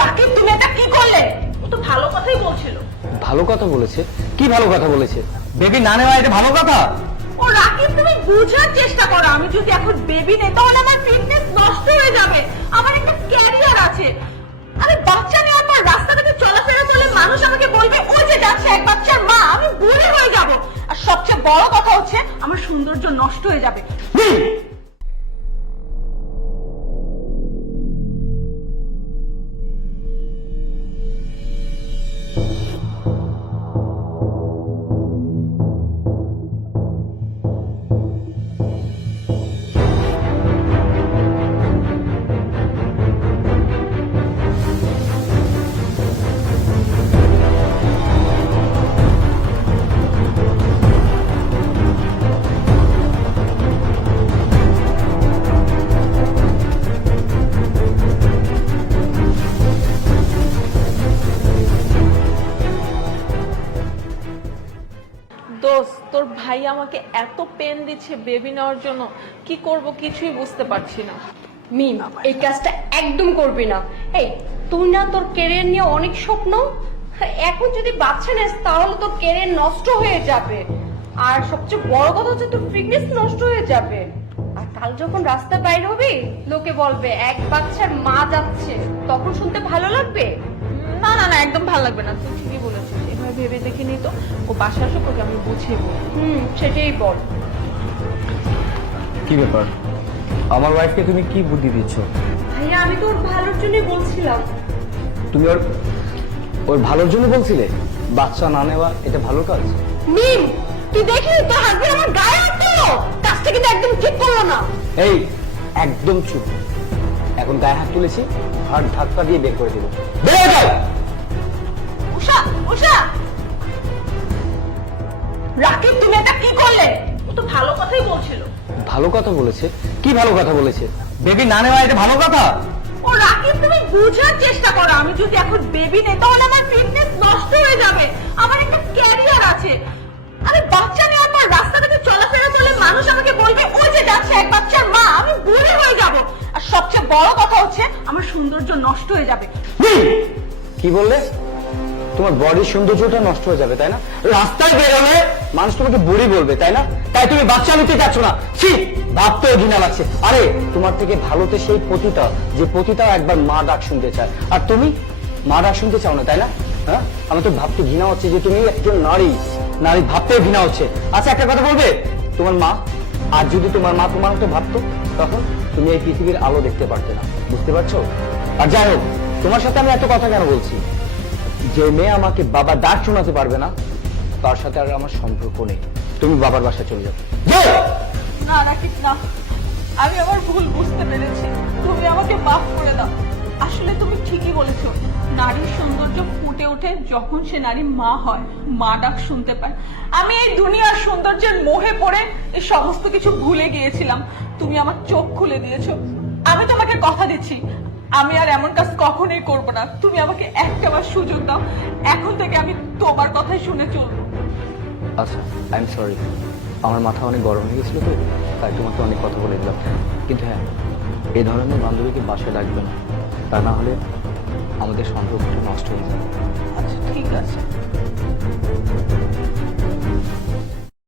রাকিব তুমি এটা কি করলে? ও তো ভালো কথাই বলছিল। ভালো কথা বলেছে? কি ভালো কথা বলেছে? বেবি না নেওয়া এটা ভালো কথা? ও রাকিব তুমি বুঝার চেষ্টা করো। আমি যদি এখন বেবি নেই তাহলে আমার ফিটনেস নষ্ট হয়ে যাবে। আমার একটা ক্যারিয়ার আছে। আরে বাচ্চা নেওয়ার পর রাস্তা থেকে চলাফেরা করলে মানুষ আমাকে বলবে ও যে যাচ্ছে এক বাচ্চার মা আমি বুড়ি হয়ে যাব। আর সবচেয়ে বড় কথা হচ্ছে আমার সৌন্দর্য নষ্ট হয়ে যাবে। দোস্ত, তোর ভাই আমাকে এত পেন দিচ্ছে বেবি নেওয়ার জন্য। কি করব কিছুই বুঝতে পারছি না। মিম, এই কাজটা একদম করবি না। এই, তুই না তোর ক্যারিয়ার নিয়ে অনেক স্বপ্ন? এখন যদি বাচ্চা নেস, তাহলে তোর ক্যারিয়ার নষ্ট হয়ে যাবে। আর সবচেয়ে বড় কথা হচ্ছে তোর ফিটনেস নষ্ট হয়ে যাবে। আর কাল যখন রাস্তা বাইর হবি, লোকে বলবে, এক বাচ্চার মা যাচ্ছে। তখন শুনতে ভালো লাগবে? না না না, একদম ভালো লাগবে না। তুই ঠিকই বলেছিস। ভেবে দেখিনি তো। ও বাসা আসুক ওকে আমি বুঝিয়ে হুম সেটাই বল। কি ব্যাপার? আমার ওয়াইফকে তুমি কি বুদ্ধি দিচ্ছ? ভাইয়া আমি তোর ভালোর জন্যই বলছিলাম। তুমি ওর ওর ভালোর জন্য বলছিলে? বাচ্চা না নেওয়া এটা ভালো কাজ? মিম তুই দেখলি তোর হাজবেন্ড আমার গায়ে হাত দিল? কাজটা কিন্তু একদম ঠিক করল না। এই একদম চুপ। এখন গায়ে হাত তুলেছি হাত ধাক্কা দিয়ে বের করে দেবো। বের হয়ে যাও উষা উষা রাকিব তুমি এটা কি করলে? ও তো ভালো কথাই বলছিল। ভালো কথা বলেছে? কি ভালো কথা বলেছে? বেবি না নেওয়া এটা ভালো কথা? ও রাকিব তুমি বুঝার চেষ্টা করো। আমি যদি এখন বেবি নেই তাহলে আমার ফিটনেস নষ্ট হয়ে যাবে। আমার একটা ক্যারিয়ার আছে। আরে বাচ্চা নেওয়ার পর রাস্তা থেকে চলাফেরা করলে মানুষ আমাকে বলবে ও যে যাচ্ছে এক বাচ্চার মা আমি বুড়ি হয়ে যাব। আর সবচেয়ে বড় কথা হচ্ছে আমার সৌন্দর্য নষ্ট হয়ে যাবে। কি বললে? তোমার বডির সৌন্দর্যটা নষ্ট হয়ে যাবে, তাই না? রাস্তায় বেরোলে মানুষ তোমাকে বুড়ি বলবে, তাই না? তাই তুমি বাচ্চা নিতে চাচ্ছ না। ছি, ভাবতে ঘৃণা লাগছে। আরে, তোমার থেকে ভালোতে সেই পতিতা, যে পতিতা একবার মা ডাক শুনতে চায়। আর তুমি মা ডাক শুনতে চাও না, তাই না? হ্যাঁ? আমার তো ভাবতে ঘৃণা হচ্ছে যে তুমি একজন নারী। নারী ভাবতে ঘৃণা হচ্ছে। আচ্ছা একটা কথা বলবে? তোমার মা, আর যদি তোমার মা তোমার মতো ভাবতো, তখন তুমি এই পৃথিবীর আলো দেখতে পারতে না। বুঝতে পারছ? আর যাই হোক, তোমার সাথে আমি এত কথা কেন বলছি? যে মেয়ে আমাকে বাবা ডাক শোনাতে পারবে না তার সাথে আর আমার সম্পর্ক নেই। তুমি বাবার বাসায় চলে যাও! না রাকিব না। আমি আমার ভুল বুঝতে পেরেছি। তুমি আমাকে মাফ করে দাও। আসলে তুমি ঠিকই বলেছ নারীর সৌন্দর্য ফুটে ওঠে যখন সে নারী মা হয় মা ডাক শুনতে পায়। আমি এই দুনিয়ার সৌন্দর্যের মোহে পড়ে এই সমস্ত কিছু ভুলে গিয়েছিলাম। তুমি আমার চোখ খুলে দিয়েছ। আমি তোমাকে কথা দিচ্ছি। আমি আর এমন কাজ কখনোই করব না। তুমি আমাকে একটাবার সুযোগ দাও। এখন থেকে আমি তোমার কথাই শুনে চলবো। আচ্ছা আই এম সরি আমার মাথা অনেক গরম হয়ে গেছিল তো, তাই তোমাকে অনেক কথা বলে দিলাম। কিন্তু হ্যাঁ এই ধরনের বান্ধবীকে বাসায় লাগবে না। তা না হলে আমাদের সম্পর্কটা নষ্ট হয়ে যাবে। আচ্ছা ঠিক আছে।